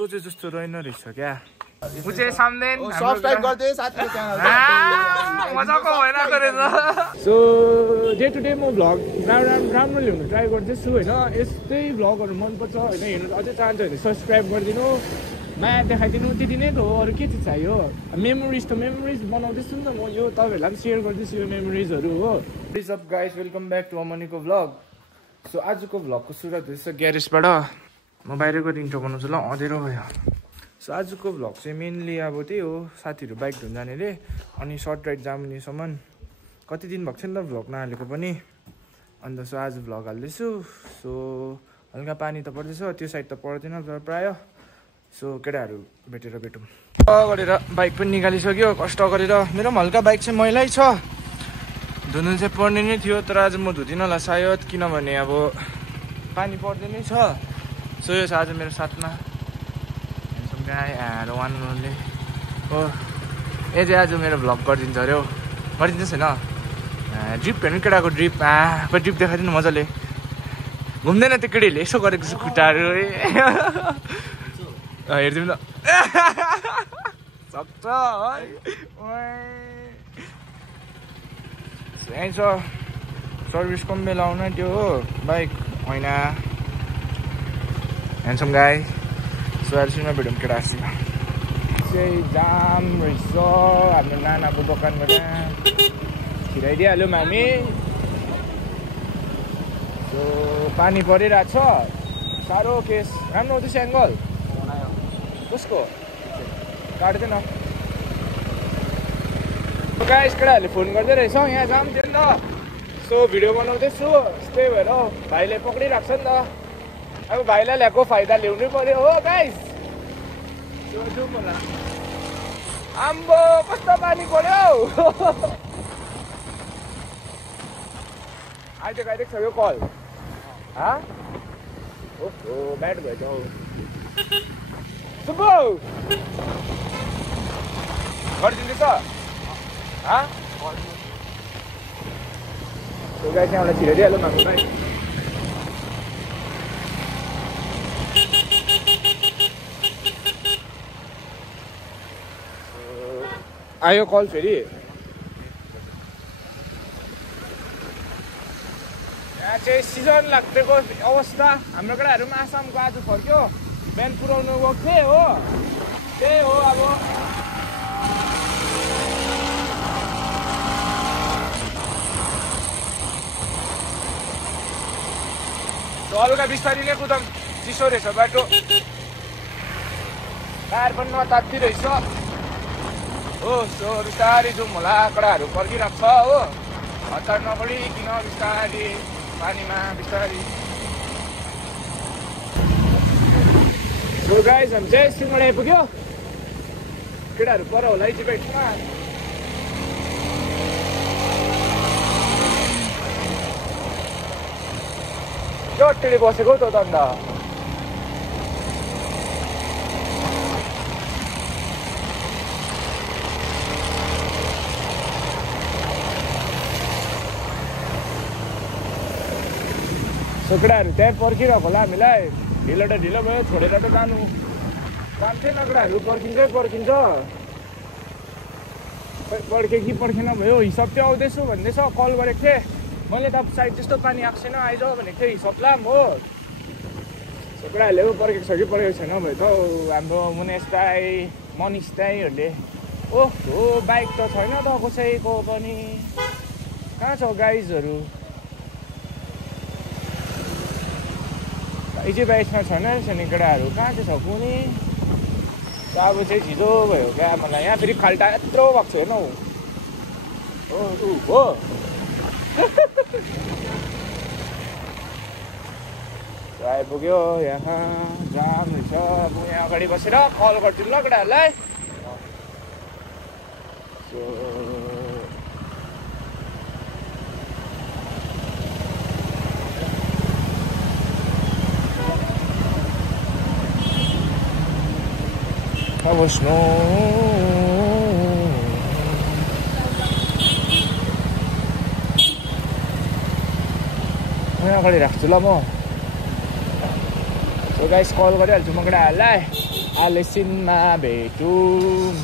सोचे जस्तो रहेन रहेछ क्या उ चाहिँ सामदेन सब्स्क्राइब गर्दै साथीको च्यानल मजाको भइरहेको रहेछ सो डे टु डे म भ्लग राम्रो ल्याउनु ट्राई गर्दैछु होइन यस्तै भ्लगहरू मनपर्छ होइन हेर्नु अझै चाहन्छ भने सब्सक्राइब गरिदिनु माया देखाइदिनु त्यति नै त हो अरू के चाहिँ चाहियो मेमोरिज बनाउँदैछु नि त म यो तपाईँहरूलाई पनि सेयर गर्दैछु यो मेमोरिजहरू हो what's up guys welcome back to अमनीको भ्लग सो आजको भ्लगको सुरुवात हुँदैछ ग्यारेजबाट म बाहिरको इन्ट्रो बनाउँछु ल अँधेरो भयो सो आजको भ्लग चाहिँ मेनली अब त्यही हो साथीहरू बाइक धुन जाने रे अनि सर्ट राइड जामुनेसम्म कति दिन भएको थियो नि त भ्लग नहालेको पनि अन्त सो आज भ्लग हाल्दैछु सो हल्का पानी त पर्दैछ त्यो साइड त पर्दैन तर प्रायः सो केटाहरू भेटेर भेटौँ गरेर बाइक पनि निकालिसक्यो कष्ट गरेर मेरो पनि हल्का बाइक चाहिँ मैलै छ धुनु चाहिँ पर्ने नै थियो तर आज म धुदिनँ होला सायद किनभने अब पानी पर्दै नै छ सो यो छ आज मेरो साथमा गाई आएर वानले हो ए चाहिँ आज मेरो भ्लग गरिदिन्छ अरे हौ गरिदिन्छ छैन ड्रिप हेर्नु केटाको ड्रिप ड्रिप देखाइदिनु मजाले घुम्दैन त्यो केटीहरूले यसो गरेको छु खुट्टाहरू हेरिदिउँ ल सक्छ है यहीँ छ सर्भिसको पनि बेला आउन त्यो हो बाइक होइन ह्यान्डसम गाई सोहरूसँग भेटौँ केटाहरूसँग चाहिँ जाम रहेछ हाम्रो नानाको दोकानबाट छिराइदिइहाल्यौँ हामी सो पानी परिरहेको छ साह्रो केस राम्रो हुँदैछ एङ्गल कसको काट्दैन गाइस केटाहरूले फोन गर्दै रहेछ यहाँ जाम थियो नि त सो भिडियो बनाउँदैछु त्यही भएर भाइले पक्रिरहेको छ नि त अब भाइलाई ल्याएको फाइदा ल्याउनै पर्यो हो गाइस आम्बो कस्तो पानी पर्यो आइदिएको छ यो कल ओहो ब्याड भएछ हौ सुब्बु गरिदिँदैछ गाई त्यहाँबाट छिराइदिइहाल्नु भएको भाइ आयो कल फेरि यहाँ चाहिँ सिजन लाग्देको अवस्था हाम्रो केटाहरू पनि आसामको आज फर्क्यो बिहान पुऱ्याउनु गएको थिएँ हो त्यही हो अब हल्का बिस्तारी नै कुदाम चिसो रहेछ बाटो टायर पनि नतात्ती रहेछ हो सो बिस्तारी जाउँ होला कडाहरू पर्खिरहेको छ हो हतार नपडिकन बिस्तारी पानीमा बिस्तारी सो गाइस हामी चाहिँ सिलगढी आइपुग्यो केटाहरू पर होला है चिपाइटमा चट्टीले बसेको त अन्त केटाहरू त्यहाँ पर्खिरहेको होला हामीलाई ढिलो त ढिलो भयो छोडेर त जानु जान्थेन केटाहरू पर्खिन्छ पर्खे कि पर्खेन भयो हिसाब चाहिँ आउँदैछु भन्दैछ कल गरेको थिएँ मैले त साइड त्यस्तो पानी आएको छैन आइज भनेको थिएँ हिसाब लाम हो केटाहरूले पो पर्खेको छ कि पर्खेको छैन भयो त हाम्रो मुनेश दाई मनिष दाईहरूले ओहो बाइक त छैन त कसैको पनि कहाँ छ गाइजहरू इजी बाइकमा छैन रहेछ नि केटाहरू कहाँ चाहिँ छ कुनै अब चाहिँ छिटो भयो क्या मलाई यहाँ फेरि खाल्टा यत्रो भएको छ हेर्नु हो आइपुग्यो यहाँ जाम रहेछ अब यहाँ अगाडि बसेर कल गरिदिनु ल केटाहरूलाई अब स्नो अगाडि राख्छु ल म गाइस कल गरिहाल्छु म केटाहरूलाई आलेसिनमा भेटौँ।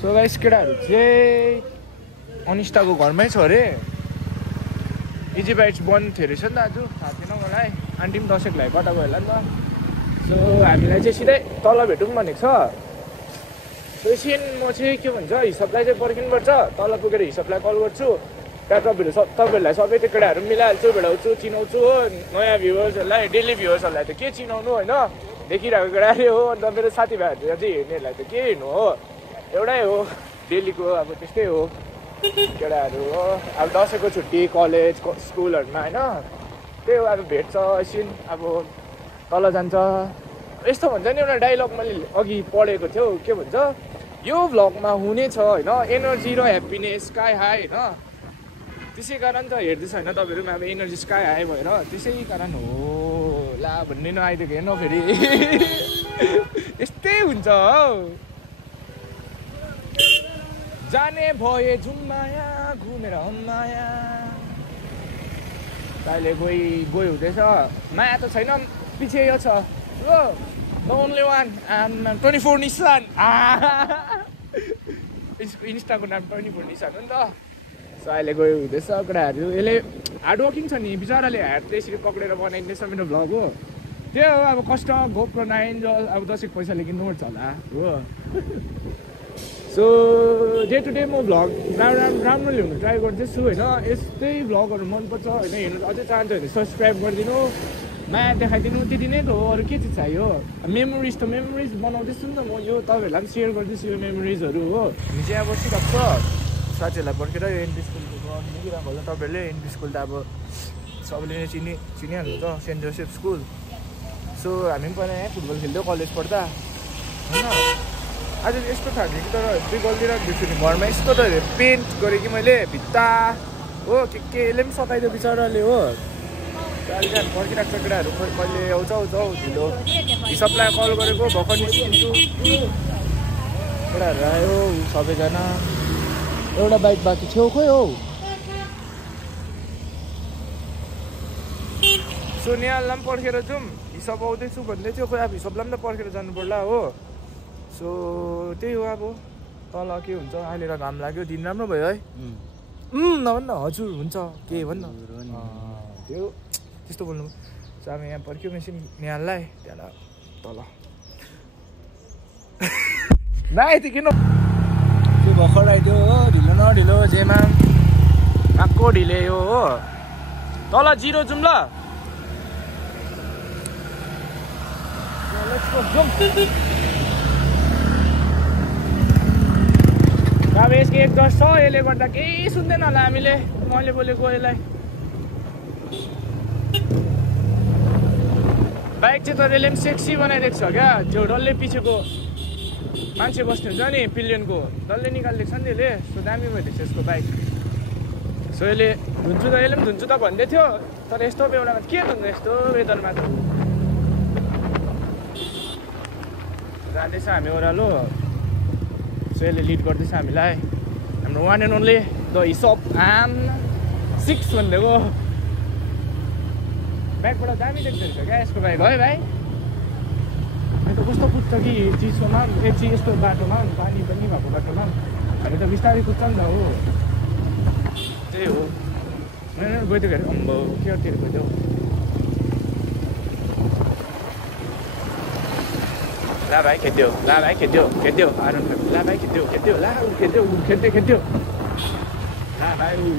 सो गाइस केटाहरू चाहिँ अनिष्टाको घरमै छ अरे। इजी बाइट्स बन्द थियो रहेछ नि त आज, थाहा थिएन मलाई। आन्टी पनि दसैँको लागि कता गयो होला नि त। सो हामीलाई चाहिँ सिधै तल भेटौँ भनेको छ। सो एकछिन म चाहिँ के भन्छ हिसाबलाई चाहिँ पर्खिनुपर्छ। तल पुगेर हिसाबलाई कल गर्छु। त्यहाँ तपाईँहरूलाई सबै त्यो केटाहरू मिलाइहाल्छु, भेटाउँछु, चिनाउँछु हो। नयाँ भ्युवर्सहरूलाई, डेली भ्युवर्सहरूलाई त के चिनाउनु होइन, देखिरहेको केटाले हो। अन्त मेरो साथीभाइहरू चाहिँ हेर्नेहरूलाई त के हेर्नु हो, एउटै हो डेलीको। अब त्यस्तै हो केटाहरू हो। अब दसैँको छुट्टी कलेज स्कुलहरूमा होइन, त्यही हो। अब भेट्छ एकछिन, अब तल जान्छ। यस्तो भन्छ नि एउटा डाइलग मैले अघि पढेको थियो, के भन्छ, यो भ्लगमा हुनेछ होइन एनर्जी र ह्याप्पिनेस स्काई हाई होइन। त्यसै कारण त हेर्दैछ होइन तपाईँहरू अब एनर्जी स्काई हाई भएर, त्यसै कारण हो ला भन्ने नआइदिएको हेर्नु फेरि। यस्तै हुन्छ हौ। जाने भए जुम्माया घुमेर माया। अहिले गयो हुँदैछ। माया त छैन, पछि यो छ हो, द ओन्ली वान 24 निसान। इन्स्टाको नाम 24 निसान हो नि त। सो अहिले गयो हुँदैछ केटाहरू। यसले हार्डवर्किङ छ नि बिचराले, हातले यसरी पक्रेर बनाइदिँदैछ मेरो भ्लग हो। त्यो हो अब कष्ट गोप्रो 9 अब दसैँको पैसाले किन्नुपर्छ होला हो। सो डे टु डे म भ्लग राम्रो ल्याउनु ट्राई गर्दैछु होइन। यस्तै भ्लगहरू मनपर्छ होइन, हेर्नु अझै चाहन्छ भने सब्सक्राइब गरिदिनु, माया देखाइदिनु, त्यति नै त हो। अरू के चाहिँ चाहियो। मेमोरिज त मेमोरिज बनाउँदैछु नि त म, यो तपाईँहरूलाई पनि सेयर गर्दैछु यो मेमोरिजहरू हो। हामी चाहिँ अब बसिरहेको छ साथीहरूलाई पर्खेर। यो एनपी स्कुलको ग्राउन्ड देखिरहेको होला तपाईँहरूले। एनपी स्कुल त अब सबैले नै चिनिहाल्नु त, सेन्ट जोसेफ स्कुल। सो हामी पनि पहिला यहाँ फुटबल खेल्थ्यो कलेज पढ्दा होइन। आज यस्तो खालको कि तर दुई गल्ती राख्दैछु नि घरमा, यस्तो त पेन्ट गरेँ कि मैले भित्ता हो। के यसले पनि सताइदियो बिचराले हो। अहिले हामी पर्खिरहेको छ केटाहरू, कहिले आउँछ हौ ढिलो। हिसाबलाई कल गरेको भर्खर निस्किन्छु। केटाहरू आयो सबैजना। एउटा बाइक बाँकी छेउ खोइ हौ। सो नेहाललाई पनि पर्खेर जाउँ, हिसाब आउँदैछु भन्दै थियो। खोइ अब हिसाबलाई पनि त पर्खेर जानु पर्ला हो। सो त्यही हो अब तल के हुन्छ। अहिले त घाम लाग्यो, दिन राम्रो भयो है। नभन् न हजुर हुन्छ के भन्नु त्यो त्यस्तो बोल्नु। सो हामी यहाँ पर्ख्यौँ एकछिन नेहाललाई, त्यहाँबाट तल नआइदियो किन त्यो भर्खर आइदियो हो। ढिलो न ढिलो जेमा आएको ढिले यो हो। तल 0 जाउँ ल। अब यसको एक दस छ, यसले गर्दा केही सुन्दैन होला हामीले, मैले बोलेको यसलाई। बाइक चाहिँ तर यसले पनि सेक्सी बनाइदिएको छ क्या। त्यो डल्लै पछिको मान्छे बस्ने हुन्छ नि पिलियनको, डल्लै निकालिदिएको छ नि त्यसले। सो दामी भइदिएको छ यसको बाइक। सो यसले धुन्छु त, यसले पनि धुन्छु त भन्दै थियो, तर यस्तो बेलामा के धुन्छ यस्तो वेदरमा त। जाँदैछ हामी ओह्रालो। सो यसले लिड गर्दैछ हामीलाई। हाम्रो वान एन्ड ओन्ली द हिसाब 6 भनिदिएको। बाइकबाट दामी देख्दो रहेछ क्या यसको बाइक है भाइ। अन्त कस्तो कुद्छ कि चिसोमा यस्तो बाटोमा पानी पनि भएको बाटोमा हामी त बिस्तारै कुद्छ नि त हो। त्यही हो गइदियो अरे अम्बो केतिर गइदियो। ला भाइ खेद्यो, ला भाइ खेद्यो आरन ला भाइ खेद्यो ला खेद्यो ला भाइ खेद्यो।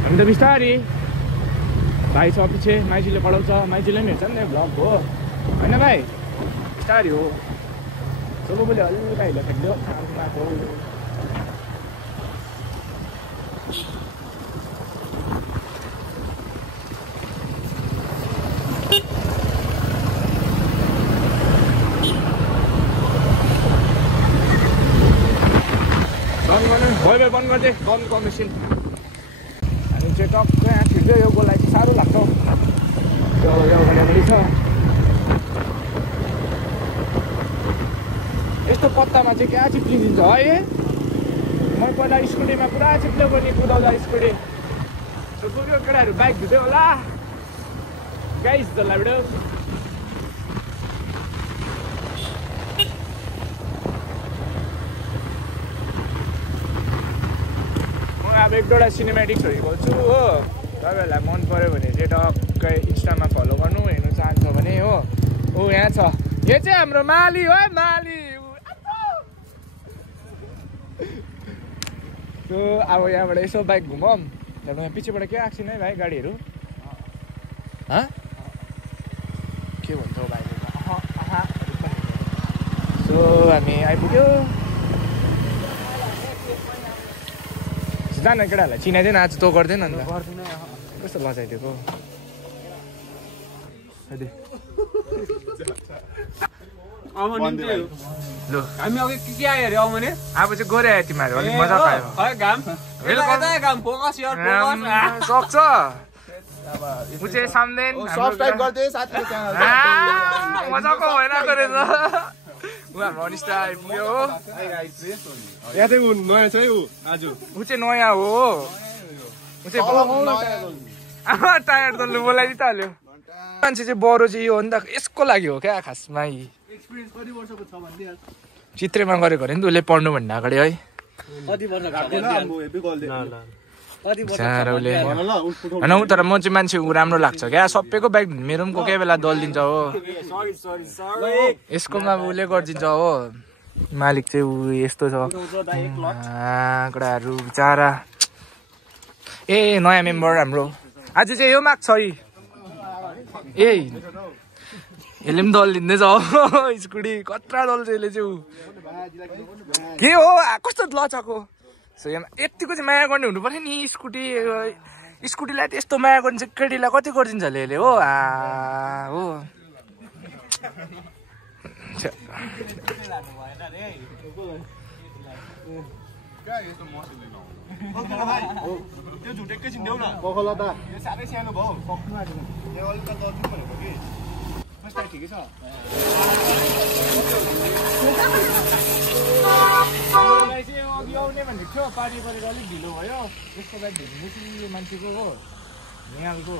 हामी त बिस्तारी भाइ छ पछि, माइजीले पढाउँछ, माइजीले पनि हेर्छ नि त भ्लग हो होइन भाइ। बिस्तारी हो सबैले हल्का हिलो खेल्यो आएको। भइ बन्द गरिदिए बन्दको मेसिन। हामी चाहिँ टक्क यहाँ छिर्दै यो गोलाई चाहिँ साह्रो लाग्छ त्यो एउटापट्टि छ। यस्तो पत्तामा चाहिँ क्या चिप्लिदिन्छ है। मैले त पहिला स्कुटीमा पुरा चिप्लो पनि कुदाउँदा स्कुटी पुरो केटाहरू बाइक धुँदै होला गाइस जल्ला भिडियो म अब एक दुईवटा सिनेमेटिक्सहरू खोल्छु हो तपाईँहरूलाई मन पऱ्यो भने चाहिँ टक्कै इन्स्टामा फलो गर्नु हेर्नु चाहन्छ भने हो ऊ यहाँ छ यो चाहिँ हाम्रो माली हो माली अब यहाँबाट यसो बाइक घुमौँ त्यहाँबाट यहाँ पछिबाट के आएको छैन है भाइ गाडीहरू के भन्छ भाइहरू सो हामी आइपुग्यो जान केटाहरूलाई चिनाइदिएन आज तँ गर्दैन नि त कस्तो लजाइदिएको ल हामी अघि के आयो अरे आउने अब चाहिँ गरे आयो तिमीहरू अलिक मजा पायो सक्छ ऊ चाहिँ सामदेन सब्सक्राइब गर्दै साथीको च्यानल मजाको होइन गरेछ ऊ हाम्रो अनिष्टा आइपुग्यो हो यहाँ चाहिँ ऊ नयाँ छ है ऊ आज ऊ चाहिँ नयाँ हो ऊ चाहिँ टायर दल्नु बोलाइदिइ त हाल्यो मान्छे चाहिँ बरो चाहिँ यो हो नि त यसको लागि हो क्या खासमा चित्रेमा गरेको अरे नि त उसले पढ्नु भन्दा अगाडि है होइन ऊ तर म चाहिँ मान्छे ऊ राम्रो लाग्छ क्या सबैको बाइक मेरो पनि कोही बेला दलिदिन्छ हो यसकोमा उसले गरिदिन्छ हो मालिक चाहिँ ऊ यस्तो छ आँकडाहरू बिचारा ए नयाँ मेम्बर हाम्रो आज चाहिँ यो माग्छ है ए यसले पनि दलिदिँदैछ हो स्कुटी कत्रा दल्छ यसले चाहिँ ऊ के हो कस्तो लचको सो यहाँ यतिको चाहिँ माया गर्ने हुनु पर्यो नि स्कुटीलाई त्यस्तो माया गर्ने चाहिँ केटीलाई कति गरिदिन्छ यसले हो हो त्यो झुट एकैछिन देऊ न बखला त यो साह्रै सानो भयो सक्नु आँटेन यो अलिक त दर्जु भनेको कि मस्ता ठिकै छ मलाई चाहिँ अघि आउने भनेको थियो पानी परेर अलिक ढिलो भयो यसको बाद भेट्नु मान्छेको हो निहालको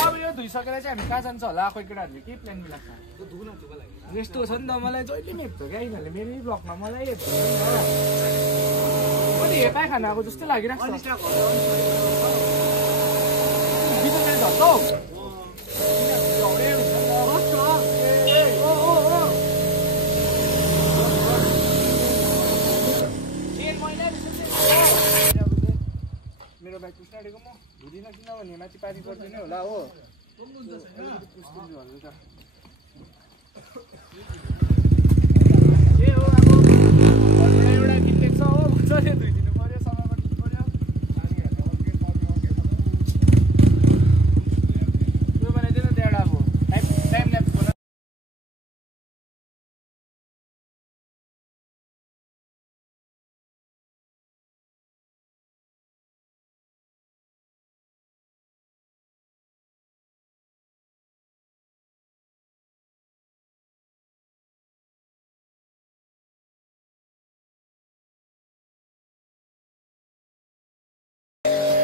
अब यो धुइसकेर चाहिँ हामी कहाँ जान्छ होला कोही केटाहरूले के प्लान मिलाएको छ यस्तो छ नि त मलाई जहिले पनि हेप्छ क्या यिनीहरूले मेरै ब्लगमा मलाई हेप्छ नि त कति हेपाइ खाना आएको जस्तो लागिरहेको छ मेरो बाइक पुस्न आँटेको म धुँदिनँ किनभने माथि पानी पर्दैन होला हो ए हो अब एउटा गीत लेख्छ हो मजाले धुइदिनु पर्यो सफा गरिदिनु पर्यो त्यो बनाइदिनु त्यो एउटा अब टाइम ल्याप्स बनाउ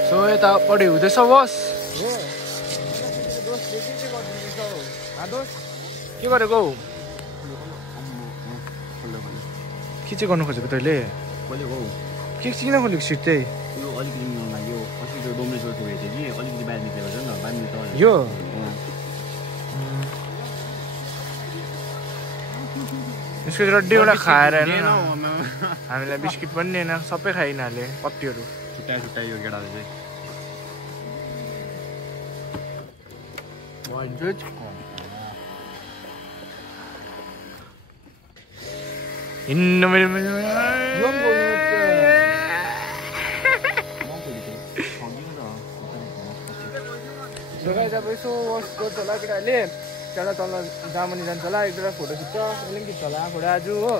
सो यतापट्टि हुँदैछ बस के गरेको के चाहिँ गर्नु खोजेको तैँले के किन खोलेको सिट चाहिँ यो यसको रड्डीबाट खाएर हेर्नु हामीलाई बिस्किट पनि दिएन सबै खायो यिनीहरूले पत्तीहरू छुट्टायो केटाले चाहिँ हिँड्नु मेरो अब यसो वास गर्छ होला केटाहरूले त्यहाँ तल जामनी जान्छ होला एक दुईवटा फोटो खिच्छ यसले पनि खिच्छ होला फोटो आज हो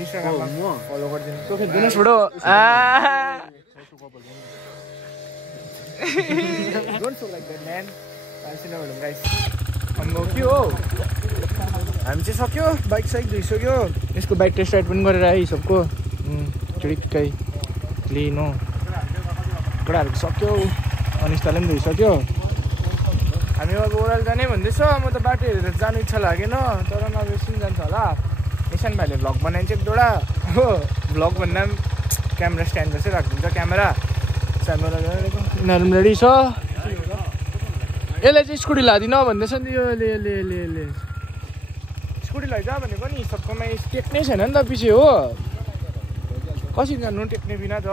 इन्स्टाग्राममा फलो गरिदिनु त्यो खिच्दिनुहोस् photo don't so like that man cinema guys हाम्रो के हो हामी चाहिँ सक्यो बाइक साइक धोइसक्यो यसको बाइक टेस्ट राइड पनि गरेर आयो सबको चिडिक्कै क्लिन हो कुराहरू सक्यो अनिस्ताले पनि धोइसक्यो हामी अब ओह्रालो जाने भन्दैछ म त बाटो हेरेर जानु इच्छा लागेन तर नबिर्सिनु जान्छ होला निशान भाइले भ्लग बनाइन्छ एक दुईवटा हो भ्लग भन्दा पनि क्यामेरा स्ट्यान्ड जस्तै राखिदिन्छ क्यामेरा यिनीहरू पनि रेडी छ यसले चाहिँ स्कुटी लादिन भन्दैछ नि यो यसले स्कुटी लैजा भनेको नि सबकोमा टेक्नै छैन नि त पछि हो कसरी जानु टेक्ने बिना त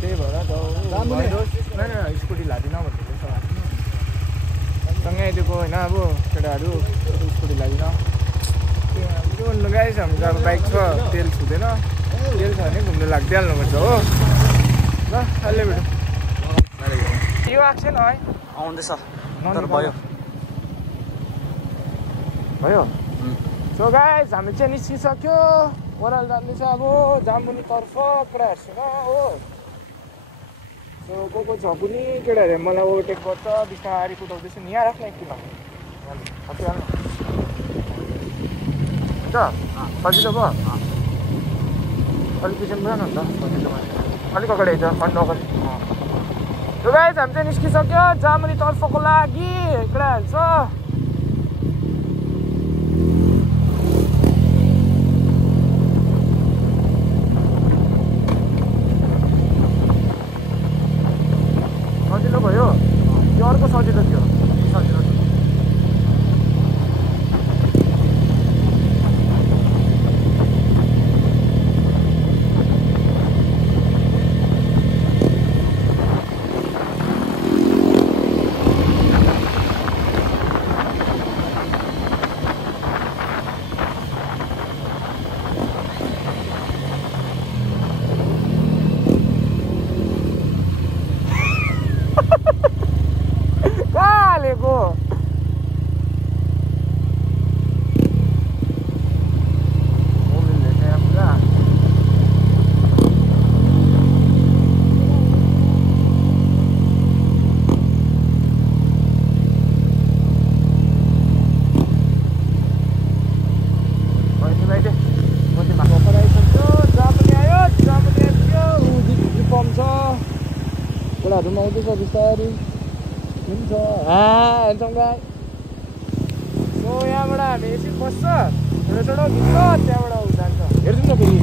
त्यही भएर त स्कुटी लादिन भन्दैछ सँगै आइदिएको होइन अब केटाहरू स्कुटी लादिन के भन्नु गाइस हाम्रो अब बाइक छ तेल छुँदैन तेल छ भने घुम्नु लाग्दिहाल्नुपर्छ हो ल अहिले भेटौँ यो आएको छैन है आउँदैछ तर भयो भयो सो गाइस हामी चाहिँ निस्किसक्यो ओह्रालो जाँदैछ अब जामुनीतर्फ केटाहरूसँग हो सो को छ पनि केटाहरूले मलाई ओभरटेक गर्छ बिस्तारै कुदाउँदैछ नि यहाँ राख्न एकछिन हटिहाल्नु हुन्छ सजिलो भयो अलिक पछि बुझाउनु हुन्छ सजिलो अलिक अगाडि आइज खन्नु अगाडि सो गाइस हामी चाहिँ निस्किसक्यो जामुनीतर्फको लागि केटाहरू छ सजिलो भयो यो अर्को सजिलो थियो सजिलो केटाहरू आउँदैछ बिस्तारै हुन्छ हेर्छौँ गाई सो यहाँबाट हामी एकछिन बस्छ एउटा भित्र त्यहाँबाट जान्छ हेर्छौँ न फेरि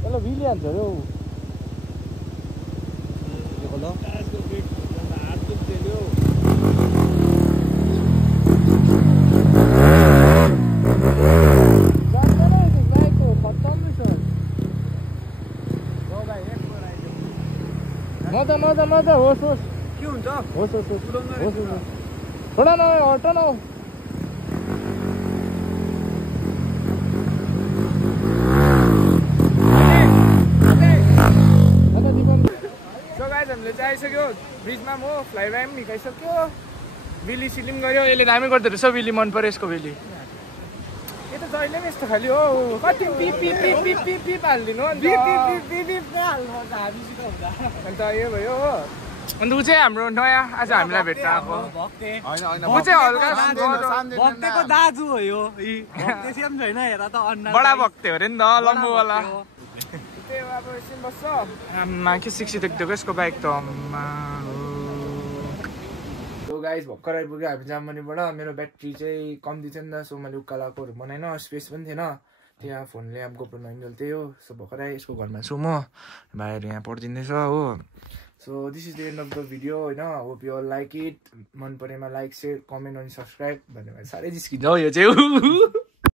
त्यसलाई भिली हान्छ अरे हौ मजा होस् होस् के हुन्छ होस् होस् होस् होस् थोडा न हट न सो गाइस हामीले चाहिँ आइसक्यो ब्रिजमा म फ्लाइबाई पनि हिँडाइसक्यो बिली सिलिम गऱ्यो यसले दामी गर्दो रहेछ बिली मन पऱ्यो यसको बिली यो त जहिले पनि यस्तो खालि हो कति पिप पिप पिप पिप पिप पिप हालिदिनु अन्त यो भयो हो अन्त ऊ चाहिँ हाम्रो नयाँ आज हामीलाई भेट्न आएको ऊ चाहिँ हल्का भक्तेको दाजु हो यो छैन हेर त बडा भक्ते हो अरे नि त लम्बुवाला त्यही हो अब एकछिन बस्छ आम्मा के सिक्सी देख्दिएको यसको बाइक त अम्मा सो गाइस भर्खर आइपुग्यो हामी जामनीबाट मेरो ब्याट्री चाहिँ कम्ती थियो नि त सो मैले उक्का लगाएकोहरू बनाएन स्पेस पनि थिएन त्यहाँ फोनले अब गोप्रो 9 त्यही हो सो भर्खर आएँ यसको घरमा छु म भाइहरू यहाँ पढिदिँदैछ हो so this is the end of the video होइन hope you all like it मन परेमा लाइक सेयर कमेन्ट अनि सब्सक्राइब भन्ने साह्रै जिस्किन्छ हो यो चाहिँ